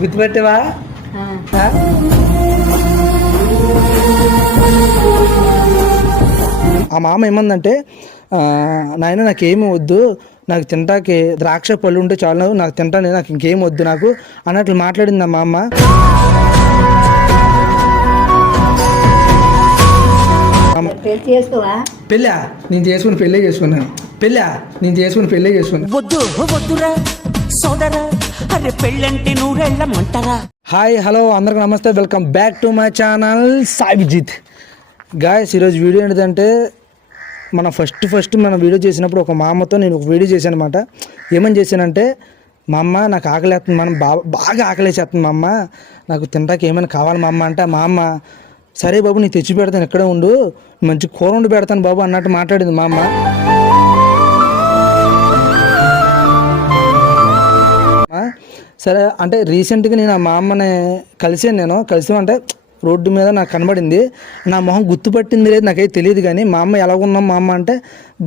గుర్తుపెట్టావా? ఆ? ఆ? మామ ఏమందంటే ఆ, నాయన నాకేమి వద్దు. నాకు తింటాకి ద్రాక్ష పళ్ళు ఉంటే చాలు. నాకు తింటాను నాకు ఇంకేం వద్దు నాకు అన్నట్లు మాట్లాడింది ఆ మా అమ్మ పెళ్ళా? నేను చేసుకుని పెళ్ళే చేసుకున్నాను. పెళ్ళా? నేను చేసుకుని పెళ్ళే చేసుకున్నాను. వద్దు వద్దురా. సోదరా అరే పెళ్ళంటే నూరెళ్ళమంటారా హాయ్ హలో అందరికి నమస్తే welcome back to my channel Saijith guys ఈరోజు వీడియో ఏంటంటే మన ఫస్ట్ ఫస్ట్ మనం వీడియో చేసినప్పుడు ఒక మామతో నేను ఒక వీడియో చేశాను అనమాట ఏమని చేశానంటే మా అమ్మ నాకు ఆకలేస్తుంది మనం బాగా బాగా ఆకలేసేస్తుంది మా అమ్మ. నాకు తినడానికి ఏమైనా కావాలి మా అమ్మ అంటే మా అమ్మ సరే బాబు నీ తెచ్చి పెడతాను ఇక్కడే ఉండు మంచి కూర వండి పెడతాను బాబు అన్నట్టు మాట్లాడింది మా అమ్మ. సరే అంటే రీసెంట్గా నేను మా అమ్మని కలిసాను నేను. కలిసి అంటే రోడ్డు మీద నాకు కనబడింది. నా మొహం గుర్తుపట్టింది లేదు నాకైతే తెలియదు కానీ మా అమ్మ ఎలా ఉన్నాం మా అమ్మ అంటే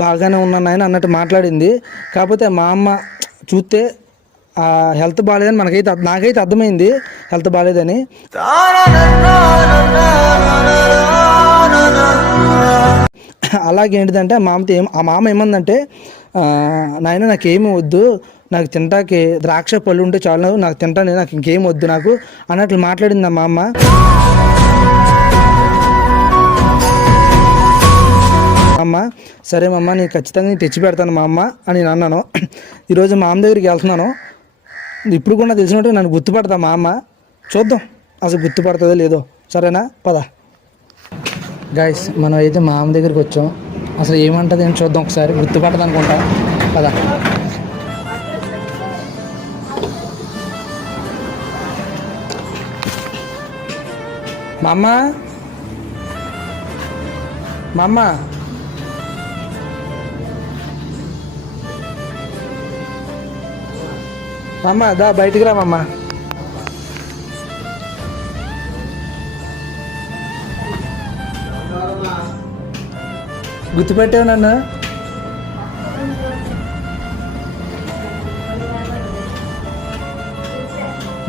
బాగానే ఉన్నాను ఆయన అన్నట్టు మాట్లాడింది. కాకపోతే మా అమ్మ చూస్తే ఆ హెల్త్ బాగాలేదని మనకైతే నాకైతే అర్థమైంది హెల్త్ బాగాలేదని. అలాగే ఏంటిదంటే మామత మామతో ఏం ఆ మామ ఏమందంటే నాయన నాకేమి వద్దు. నాకు తింటాకి ద్రాక్ష పళ్ళు ఉంటే చాలు. నాకు తింటాను నాకు ఇంకేం వద్దు నాకు అన్నట్లు మాట్లాడింది ఆ మా అమ్మ అమ్మ సరే మా అమ్మ నేను ఖచ్చితంగా నేను తెచ్చి పెడతాను మా అమ్మ అని నేను అన్నాను. ఈరోజు మా అమ్మ దగ్గరికి వెళ్తున్నాను. ఇప్పుడు కూడా తెలిసినట్టు నన్ను గుర్తుపడతా మా అమ్మ చూద్దాం. అసలు గుర్తుపడుతుందో లేదో. సరేనా? పద. గాయస్ మనం అయితే మా అమ్మ దగ్గరికి వచ్చాం. అసలు ఏమంటుంది అని చూద్దాం ఒకసారి. గుర్తుపట్టదు అనుకుంటా కదా మా అమ్మ మా అమ్మ దా బయటికి రా గుర్తుపెట్టావు నన్ను?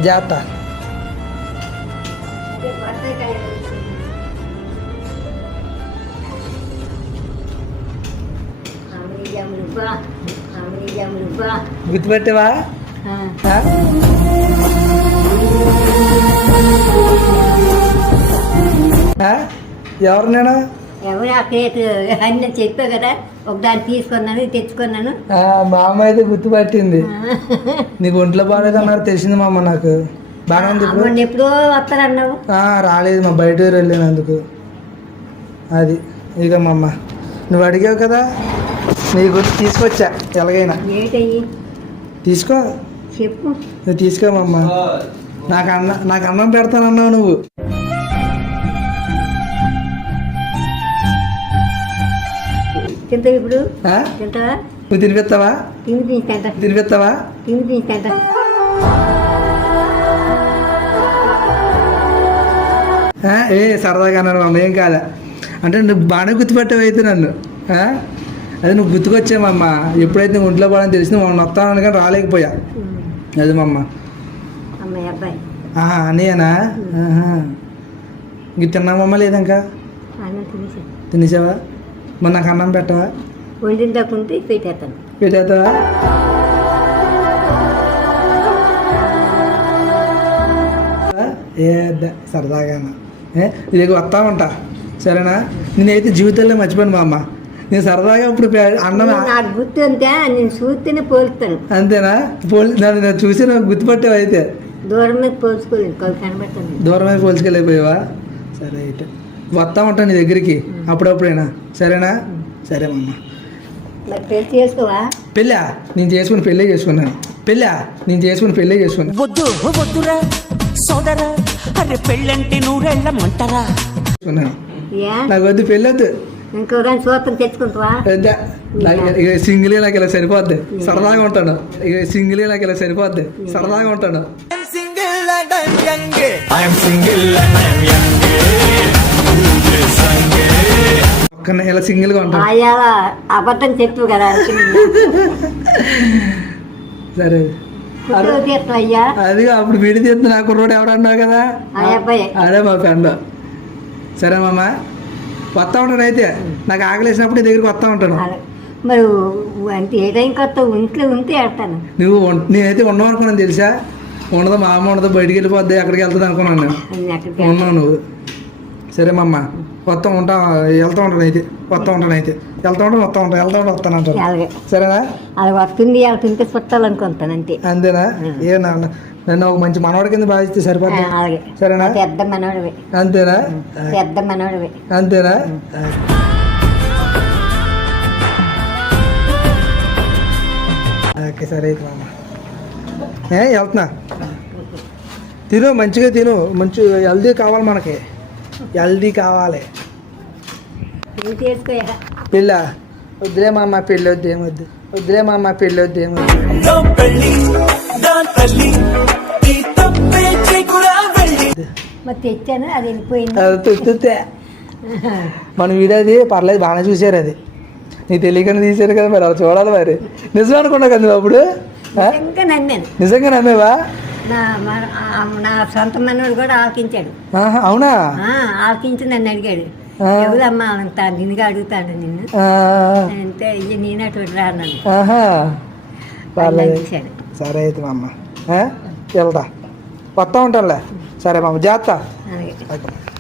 జాగ్రత్త. గుర్తుపెట్టావా? ఎవరు నేను ఎవరు ఆ కేక్ అన్నీ చెప్పావు కదా. ఒకదాన్ని తీసుకున్నాను తెచ్చుకున్నాను. ఆ, మా అమ్మ అయితే గుర్తుపట్టింది నీకు ఒంట్లో బాగాలేదు అన్నారు తెలిసింది మా అమ్మ నాకు. బాగానే ఉంది ఇప్పుడు? మొన్న ఎప్పుడో వస్తారన్నావు. ఆ, రాలేదు మా బయట ఊరు వెళ్ళినందుకు అది ఇక మా అమ్మ నువ్వు అడిగావు కదా? నీ గురించి తీసుకొచ్చా ఎలాగైనా? ఏంటయ్యి? తీసుకో. చెప్పు. నువ్వు తీసుకో మా అమ్మ నాకు అన్న నాకు అన్నం పెడతానన్నావు నువ్వు. తింటావు ఇప్పుడు? ఆ? తింటావా? నువ్వు తినిపిస్తావా? తినిపిస్తావా? ఏ సరదాగా అన్నాను మమ్మ ఏం కాదా అంటే నువ్వు బాగానే గుర్తుపట్టావు అయితే నన్ను? అదే నువ్వు గుర్తుకొచ్చామమ్మ ఎప్పుడైతే నువ్వు ఒంట్లో పడని తెలిసింది మొన్న వస్తాను కానీ రాలేకపోయా. అది మమ్మ అన్నయ్యనా. ఇంక తిన్నామమ్మ లేదంకా? తినేసావా? మొన్న నాకు అన్నం పెట్టవా? వండిన దాకుంటే పెట్టేస్తాను. పెట్టేస్తావా ఏ సరదాగా ఏ ఇది వస్తా ఉంటా సరేనా? నేనైతే జీవితంలో మర్చిపోయాను మా అమ్మ నేను సరదాగా ఇప్పుడు అన్నం గుర్తు అంతే నేను చూస్తేనే పోలుస్తాను. అంతేనా? పోలి నన్ను నేను చూసి నాకు గుర్తుపట్టావు అయితే దూరం మీద పోల్చుకోలేదు కనబడుతుంది దూరమే పోల్చుకెళ్ళిపోయావా సరే అయితే వస్తా ఉంటాను నీ దగ్గరికి. అప్పుడప్పుడైనా. సరేనా? సరే అమ్మ మరి పెళ్ళి చేసుకోవా? పెళ్ళా? నేను చేసుకుని పెళ్ళే చేసుకున్నాను. పెళ్ళా? నేను చేసుకుని పెళ్ళే చేసుకున్నాను. వద్దు వద్దురా సోదరా. అరే పెళ్ళంటే నూరెళ్ళమంటారా నాకు వద్దు పెళ్ళొద్దు. ఇంకో కానీ తెచ్చుకుంటావా సింగిలే నాకు ఇలా సరిపోద్ది. సరదాగా ఉంటాను ఇక సింగిలే నాకు ఇలా సరిపోద్ది. సరదాగా ఉంటాను ఇలా ఉంటాను ఆయా అబద్ధం చెప్పు కదా. సరే. అయ్యా? అది అప్పుడు విడి తీస్తే నా కుర్రోడు ఎవడన్నావు కదా? ఆ అబ్బాయి. అదే మా ఫ్రెండ్. సరే మామ వస్తా ఉంటాను అయితే. నాకు ఆకలేసినప్పుడు నీ దగ్గరికి వస్తా ఉంటాను. మరి అంటే ఏ టైంకి వస్తావు? ఇంట్లో ఉంటే వెళ్తాను నువ్వు నేనైతే ఉన్నావు అనుకున్నాను తెలుసా? ఉండదు మా అమ్మ ఉండదు బయటికి వెళ్ళిపోద్ది ఎక్కడికి వెళ్తుంది అనుకున్నాను ఉన్నావు నువ్వు. సరే మమ్మ వస్తా ఉంటా వెళ్తా ఉంటాను అయితే వస్తా ఉంటాను అయితే వెళ్తా ఉంటాను వస్తా ఉంటాను వెళ్తా ఉంటాను వస్తాను అలాగే. సరేనా? అది వస్తుంది వెళ్తుంటే చుట్టాలనుకుంటాను అంతే. అంతేనా? ఏ నాన్న నన్ను ఒక మంచి మనవాడి కింద భావిస్తే అలాగే. సరేనా? పెద్ద మనోడివి అంతేనా? పెద్ద మనోడివి అంతేనా? ఓకే సరే అయితే మామ. ఏ వెళ్తున్నా. తిను మంచిగా తిను. మంచి హెల్దీ కావాలి మనకి. హెల్దీ కావాలి. పెళ్ళ వద్దులే మా అమ్మ పెళ్ళి వద్దు ఏం వద్దు. వద్దులే మా అమ్మ పెళ్ళి వద్దు ఏం వద్దు. నా పెళ్ళి నా తల్లి ఈ తప్పే చేయకురా వెళ్ళి మరి తెచ్చాను? అది వెళ్ళిపోయింది. మన వీడియో అది పర్లేదు బాగానే చూసారు అది. నీకు తెలియకనే తీసారు కదా మరి అలా చూడాలి మరి. నిజం అనుకున్నావు కదా అప్పుడు? నిజంగా నమ్మేవా? నా సొంత మనోడు కూడా ఆలకించాడు. అవునా? ఆలకించి నన్ను అడిగాడు. ఎవరమ్మా అంత నిన్నుగా అడుగుతాడు నిన్ను? అంటే ఇయ్య నేనే అటు రాన్నాను ఆహా. పర్లేదు. చూశాడు. సరే అయితే మా? వెళ్తా. వస్తా ఉంటానులే. సరే మామ. జాగ్రత్త.